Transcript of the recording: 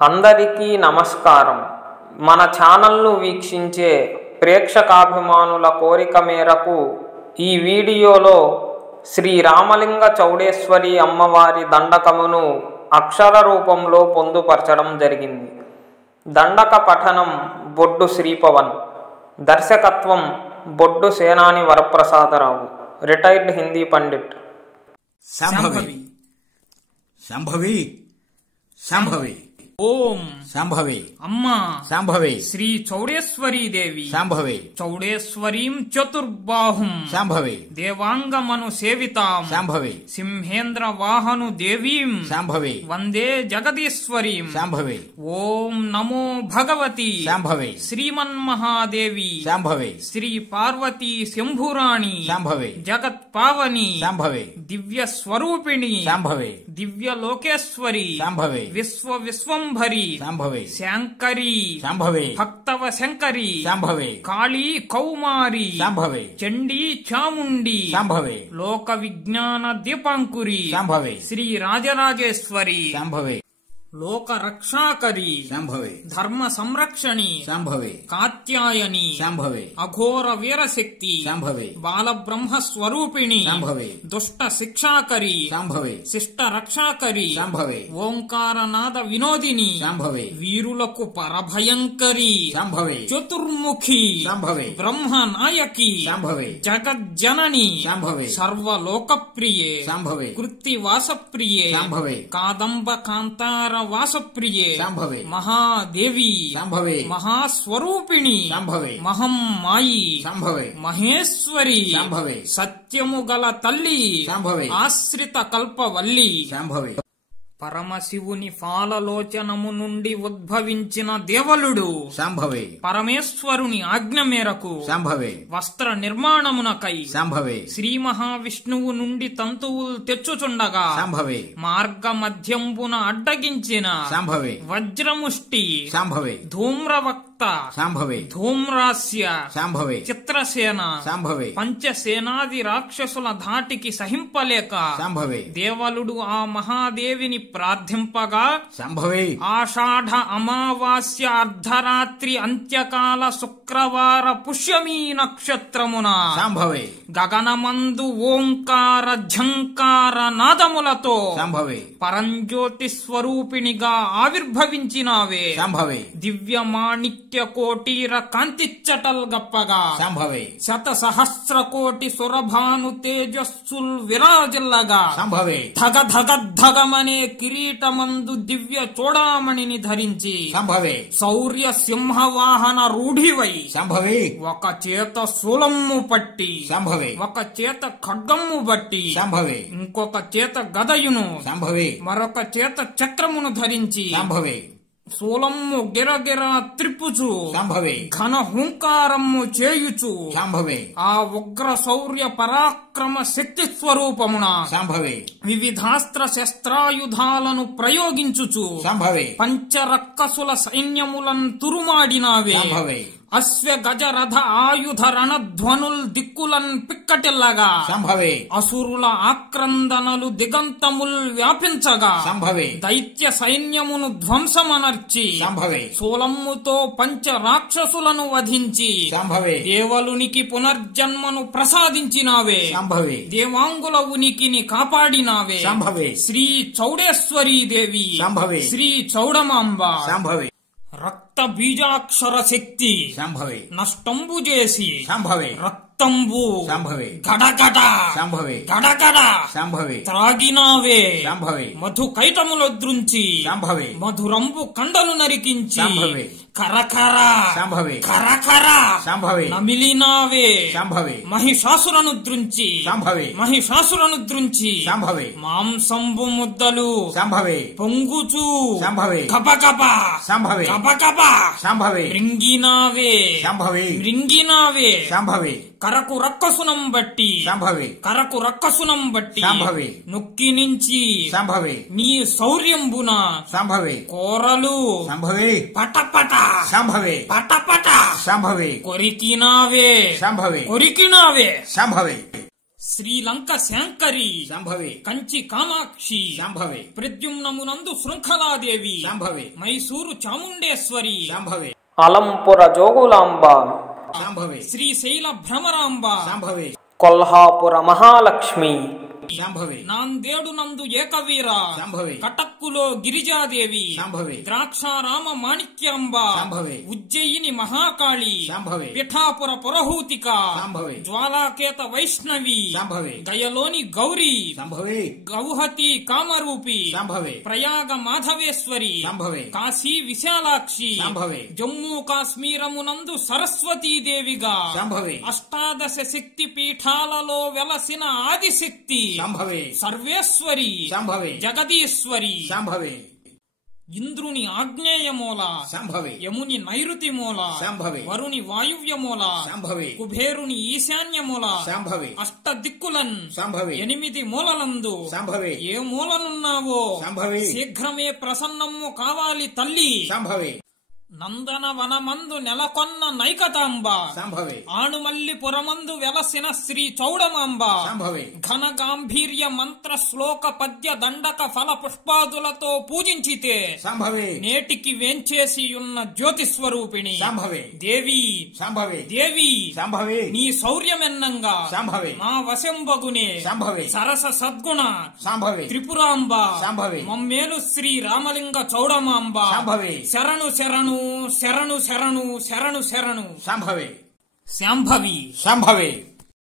అందరికీ నమస్కారం. మన ఛానల్ను వీక్షించే ప్రేక్షకాభిమానుల కోరిక మేరకు ఈ వీడియోలో శ్రీ రామలింగ చౌడేశ్వరి అమ్మవారి దండకమును అక్షర రూపంలో పొందుపరచడం జరిగింది. దండక పఠనం బొడ్డు శ్రీపవన్, దర్శకత్వం బొడ్డు సేనాని వరప్రసాదరావు, రిటైర్డ్ హిందీ పండిట్. శాంభవి శాంభవి శాంభవి ఓం శాంభవి అమ్మా శాంభవి శ్రీ చౌడేశ్వరీ దేవి శాంభవి చౌడేశ్వరీం చతుర్బాహుం శాంభవి దేవాంగమను సేవితాం శాంభవి సింహేంద్ర వాహను దేవీం శాంభవి వందే జగదీశ్వరీం శాంభవి ఓం నమో భగవతి శాంభవి శ్రీమన్మహాదేవి శాంభవి శ్రీ పార్వతీ శంభురాణి శాంభవి జగత్ పావని శాంభవి దివ్య స్వరూపిణి శాంభవి దివ్య లోకేశ్వరి శాంభవి విశ్వంభరి శాంభవి శంకరి శాంభవి భక్తవ శంకరి శాంభవి కాళీ కౌమారి శాంభవి చండీ చాముండి శాంభవి లోక విజ్ఞాన దీపాంకురి శాంభవి శ్రీ రాజరాజేశ్వరి శాంభవి లోక రక్షాకరి శాంభవి ధర్మ సంరక్షణి శాంభవి కాత్యాయని శాంభవి అఘోర వీరశక్తి శాంభవి బాలబ్రహ్మ స్వరూపిణి శాంభవి దుష్ట శిక్షాకరి శాంభవి శిష్ట రక్షాకరి శాంభవి ఓంకారనాద వినోదిని శాంభవి వీరులకు పరభయంకరి శాంభవి చతుర్ముఖి శాంభవి బ్రహ్మ నాయకి శాంభవి జగజ్జనని శాంభవి సర్వలోకప్రియే శాంభవి కృత్తివాసప్రియే శాంభవి కాదంబ కాంతార వాసప్రియే శాంభవి మహాదేవి శాంభవి మహాస్వరూపిణి శాంభవి మహం మాయి శాంభవి మహేశ్వరి శాంభవి సత్యము గల తల్లి శాంభవి ఆశ్రిత కల్పవల్లి శాంభవి పరమశివుని ఫాలలోచనము నుండి ఉద్భవించిన దేవలుడు శాంభవి పరమేశ్వరుని ఆజ్ఞ మేరకు శాంభవి వస్త్ర నిర్మాణమునకై శాంభవి శ్రీ మహావిష్ణువు నుండి తంతువులు తెచ్చుచుండగా శాంభవి మార్గ మధ్యంబున అడ్డగించిన శాంభవి వజ్రముష్టి శాంభవి ధూమ్రవక్త శాంభవి ధూమ్రాస్య శాంభవి చిత్రసేన శాంభవి పంచసేనాది రాక్షసుల ధాటికి సహింపలేక శాంభవి దేవలుడు ఆ మహాదేవిని ప్రార్థింపగా శాంభవి ఆషాఢ అమావాస్య అర్ధరాత్రి అంత్యకాల శుక్రవార పుష్యమీ నక్షత్రమున శాంభవి గగనమందు ఓంకార ఝంకార నాదములతో శాంభవి పరంజ్యోతి స్వరూపిణిగా ఆవిర్భవించినావే శాంభవి దివ్య మాణిక్య కోటీర కాంతిచ్చటల్ గప్పగా శాంభవి శత సహస్ర కోటి సురభాను తేజస్సుల్ విరాజిల్లగా శాంభవి ధగ ధగ ధగమనే కిరీటమందు దివ్య చూడామణిని ధరించి శాంభవి శౌర్య సింహవాహన రూఢివై శాంభవి ఒక చేత శూలమ్ము పట్టి శాంభవి ఒక చేత ఖడ్గమ్ము బట్టి శాంభవి ఇంకొక చేత గదయును శాంభవి మరొక చేత చక్రమును ధరించి శాంభవి శూలమ్ము గిరగిర త్రిప్పుచు శాంభవి ఘన హుంకారమ్ము చేయుచు శాంభవి ఆ ఉగ్ర శౌర్య పరాక్రమ శక్తి స్వరూపమున శాంభవి వివిధాస్త్ర శస్త్రాయుధాలను ప్రయోగించుచు శాంభవి పంచరక్కసుల సైన్యములను తురుమాడినావే శాంభవి అశ్వ గజ రథ ఆయుధ రణధ్వనుల్ దిక్కులన్ పిక్కటిల్లగా శాంభవి అసురుల ఆక్రందనలు దిగంతముల్ వ్యాపించగా శాంభవి దైత్య సైన్యమును ధ్వంసమనర్చి శాంభవి శూలమ్ముతో పంచ రాక్షసులను వధించి శాంభవి దేవలునికి పునర్జన్మను ప్రసాదించినావే శాంభవి దేవాంగుల ఉనికిని కాపాడినావే శాంభవి శ్రీ చౌడేశ్వరీ దేవి శాంభవి శ్రీ చౌడమాంబ శాంభవి రక్త బీజాక్షర శక్తి శాంభవి నష్టంబు చేసి శాంభవి రక్తంబు శాంభవి గడగడ శాంభవి గడగడ శాంభవి త్రాగినావే శాంభవి మధు కైటములొద్రుంచి శాంభవి మధురంబు కండలు నరికించి శాంభవి కరకర శాంభవి కరకర శాంభవి నమిలినావే శాంభవి మహిషాసురను దృంచి శాంభవి మహిషాసురను దృంచి శాంభవి మాంసంబు ముద్దలు శాంభవి పొంగుచూ శాంభవి కపకప శాంభవి కపకప శాంభవి రింగినావే శాంభవి రింగినావే శాంభవి కరకు రక్కసునం బట్టి శాంభవి కరకు రక్కసునం బట్టి శాంభవి నొక్కి నుంచి శాంభవి నీ శౌర్యంబున శాంభవి కోరలు శాంభవి పటపట శాంభవి పటపట శాంభవి కొరికినావే శాంభవి కొరికినావే శాంభవి శ్రీలంక శాంకరి శాంభవి కంచి కామాక్షి శాంభవి ప్రద్యుమ్నమునందు శృంఖలాదేవి శాంభవి మైసూరు చాముండేశ్వరి శాంభవి అలంపుర జోగులాంబ శాంభవి శ్రీశైల భ్రమరాంబ శాంభవి కొల్హాపుర మహాలక్ష్మి శాంభవి నాందేడు నందు ఏకవీర శాంభవి కటక్కులో గిరిజాదేవి శాంభవి ద్రాక్షారామ మాణిక్యాంబ శాంభవి ఉజ్జయిని మహాకాళి శాంభవి పిఠాపుర పురహూతిక శాంభవి జ్వాలాకేత వైష్ణవి శాంభవి గయలోని గౌరీ శాంభవి గౌహతి కామరూపి శాంభవి ప్రయాగ మాధవేశ్వరి శాంభవి కాశీ విశాలాక్షి శాంభవి జమ్మూ కాశ్మీరమునందు సరస్వతీదేవిగా శాంభవి అష్టాదశ శక్తి పీఠాలలో వెలసిన ఆదిశక్తి శాంభవి సర్వేశ్వరి శాంభవి జగదీశ్వరి శాంభవి ఇంద్రుని ఆగ్నేయ మూల శాంభవి యముని నైరుతి మూల శాంభవి వరుని వాయువ్య మూల శాంభవి కుబేరుని ఈశాన్య మూల శాంభవి అష్ట దిక్కులన్ శాంభవి 8 మూలలందు శాంభవి ఏ మూలనున్నావో శాంభవి శీఘ్రమే ప్రసన్నము కావాలి తల్లి శాంభవి నందన వనమందు నెలకొన్న నైకతాంబ శాంభవి ఆణుమల్లి పురమందు వెలసిన శ్రీ చౌడమాంబ శాంభవి ఘన గాంభీర్య మంత్ర శ్లోక పద్య దండక ఫల పుష్పాదులతో పూజించితే శాంభవి నేటికి వేంచేసి ఉన్న జ్యోతి స్వరూపిణి శాంభవి దేవి శాంభవి దేవి శాంభవి నీ శౌర్యమెన్నంగా శాంభవి మా వశంబగునే శాంభవి సరస సద్గుణ శాంభవి త్రిపురాంబ శాంభవి మమ్మేలు శ్రీ రామలింగ చౌడమాంబ శాంభవి శరణు శరణు శరణు శరణు శరణు శరణు శాంభవి శాంభవి శాంభవి